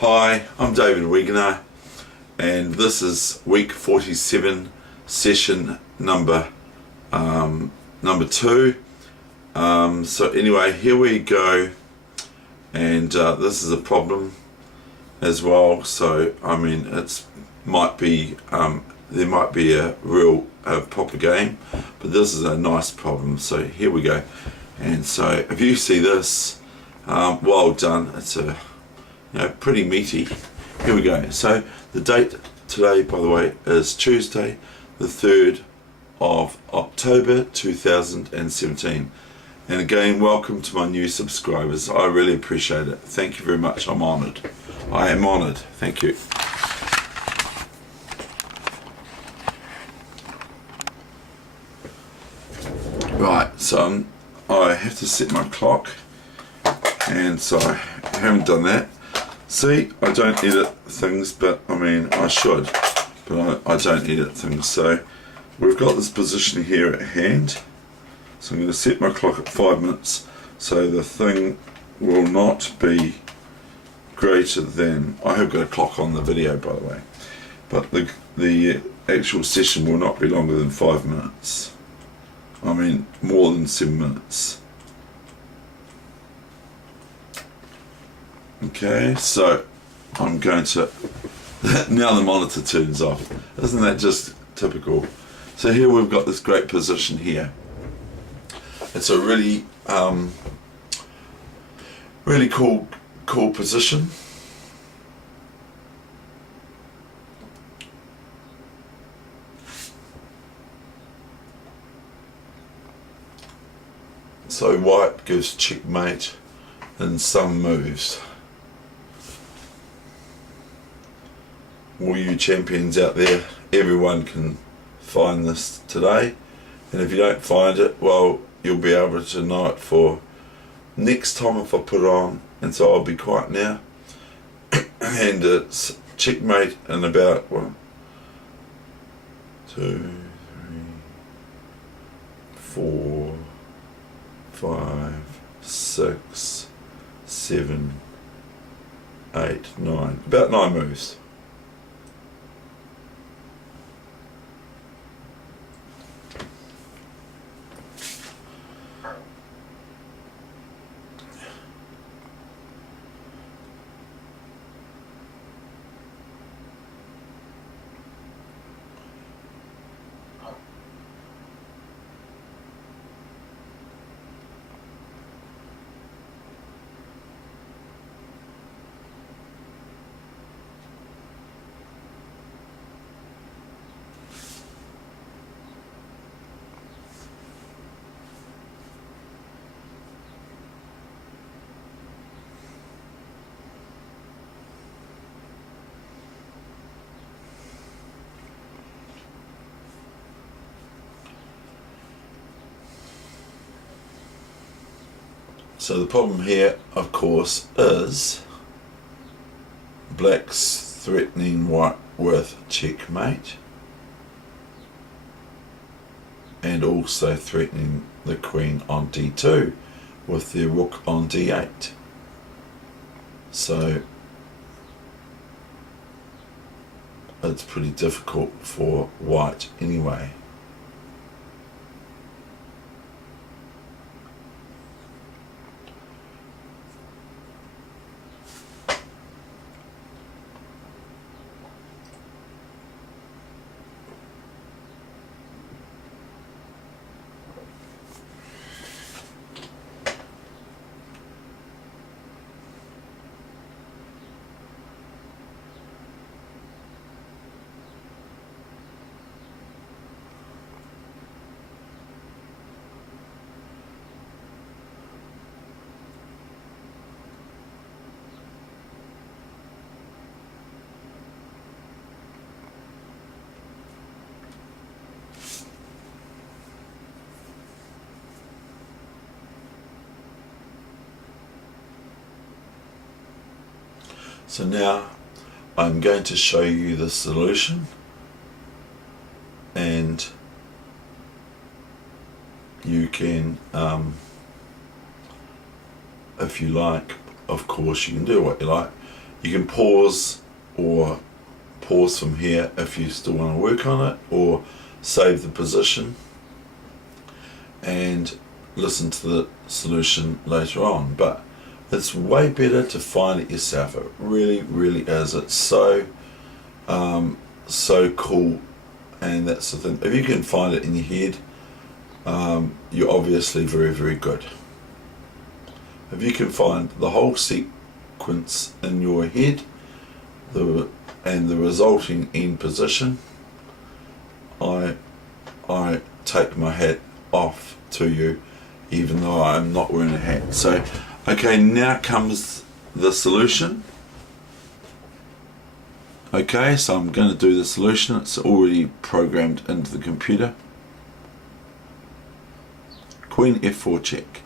Hi, I'm David Weegenaar, and this is week 47, session number 2. So anyway, here we go, and this is a problem as well. So I mean, there might be a real proper game, but this is a nice problem. So here we go, and so if you see this, well done. It's a pretty meaty. Here we go. So the date today, by the way, is Tuesday, the 3rd of October 2017. And again, welcome to my new subscribers. I really appreciate it. Thank you very much. I'm honoured. I am honoured. Thank you. Right, so I have to set my clock, and so I haven't done that. See, I don't edit things, but I mean, I should, but I don't edit things. So we've got this position here at hand. So I'm going to set my clock at 5 minutes, so the thing will not be greater than, I have got a clock on the video, by the way, but the actual session will not be longer than 5 minutes. I mean, more than 7 minutes. Okay, so I'm going to, now the monitor turns off. Isn't that just typical? So here we've got this great position here. It's a really, really cool position. So white gives checkmate in some moves. All you champions out there, everyone can find this today, and if you don't find it, well, you'll be able to know it for next time if I put it on. And so I'll be quiet now. And it's checkmate in about 1, 2, 3, 4, 5, 6, 7, 8, 9, about 9 moves. So the problem here, of course, is black's threatening white with checkmate, and also threatening the queen on d2 with their rook on d8. So it's pretty difficult for white anyway. So now I'm going to show you the solution, and you can, if you like, of course you can do what you like, You can pause or pause from here if you still want to work on it, or save the position and listen to the solution later on. But it's way better to find it yourself. It really, really is. It's so cool, and that's the thing. If you can find it in your head, you're obviously very, very good. If you can find the whole sequence in your head, and the resulting end position, I take my hat off to you, even though I'm not wearing a hat. So, okay, now comes the solution. Okay, so I'm going to do the solution. It's already programmed into the computer. Queen F4 check.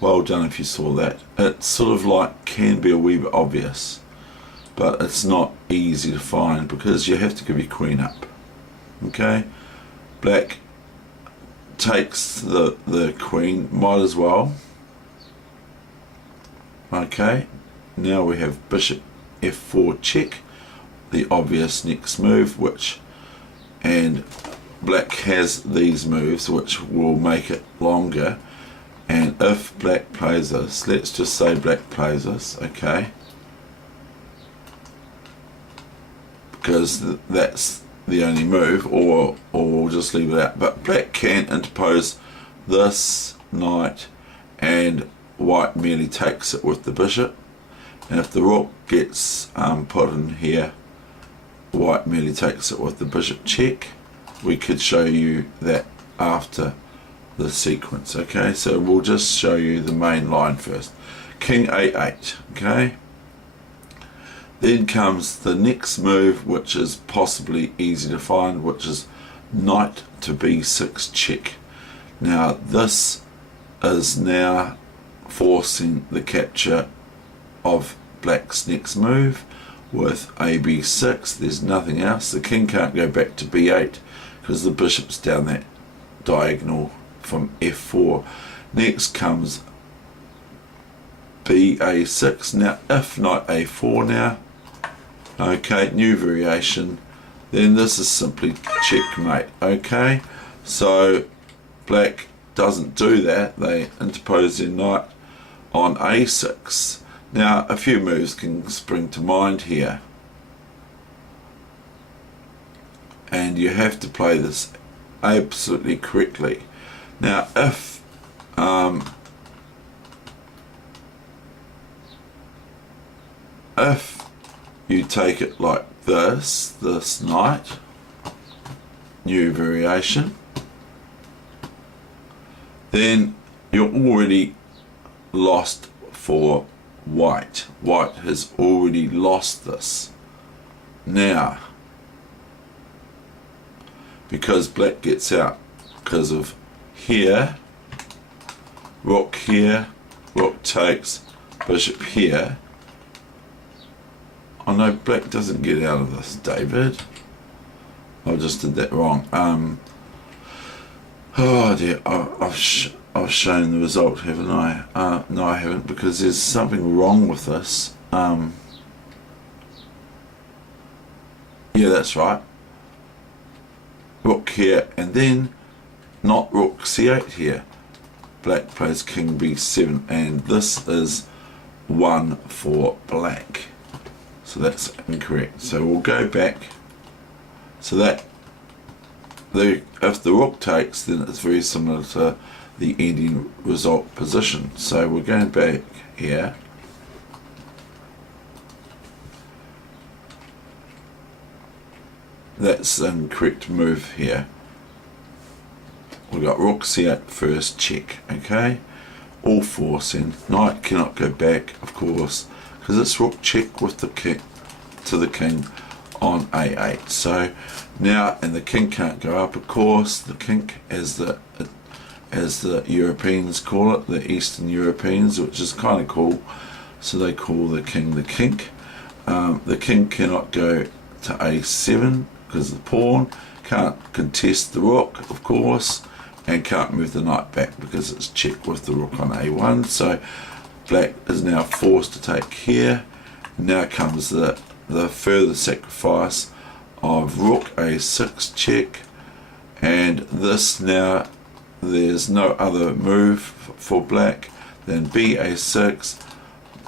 Well done if you saw that. It's sort of like, can be a wee bit obvious, but it's not easy to find because you have to give your queen up. Okay, black takes the queen, might as well. Okay, now we have bishop F4 check, the obvious next move, and black has these moves which will make it longer. And if black plays this, let's just say black plays this, okay, because that's the only move, or we'll just leave it out. But black can interpose this knight, and white merely takes it with the bishop. And if the rook gets put in here, white merely takes it with the bishop check. We could show you that after the sequence. Okay, so we'll just show you the main line first. King A8. Okay, then comes the next move, which is possibly easy to find, which is knight to B6 check. Now this is now forcing the capture of black's next move with a B6. There's nothing else. The king can't go back to B8 because the bishop's down that diagonal from F4. Next comes BA6. Now if knight A4 now, okay, new variation, then this is simply checkmate. Okay, so black doesn't do that. They interpose their knight on A6. Now a few moves can spring to mind here, and you have to play this absolutely correctly. Now if you take it like this knight, new variation, then you're already lost for white. White has already lost this now, because black gets out because of here, rook here, rook takes, bishop here. Oh no, black doesn't get out of this, David. I just did that wrong. Oh dear, I've shown the result, haven't I? No, I haven't, because there's something wrong with this. Yeah, that's right. Rook here, and then not rook c8 here. Black plays king b7, and this is 1 for black. So that's incorrect. So we'll go back. So that if the rook takes, then it's very similar to the ending result position. So we're going back here. That's the incorrect move here. We've got rook c8 first, check. Okay, all forcing. Knight cannot go back, of course, because it's rook check with the king to the king on a8. So now, and the king can't go up, of course. The king, as the Europeans call it, the Eastern Europeans, which is kind of cool. So they call the king the kink. The king cannot go to a7 because the pawn can't contest the rook, of course, and can't move the knight back because it's checked with the rook on a1. So black is now forced to take here, Now comes the further sacrifice of rook a6 check, and this now there's no other move for black than ba6,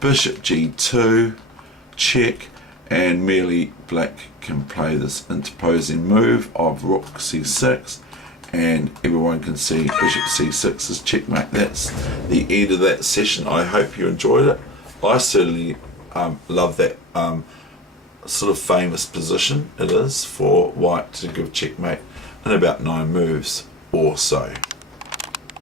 bishop g2, check, and merely black can play this interposing move of rook c6, and everyone can see bishop c6 is checkmate. That's the end of that session. I hope you enjoyed it. I certainly love that sort of famous position it is for white to give checkmate in about 9 moves or so.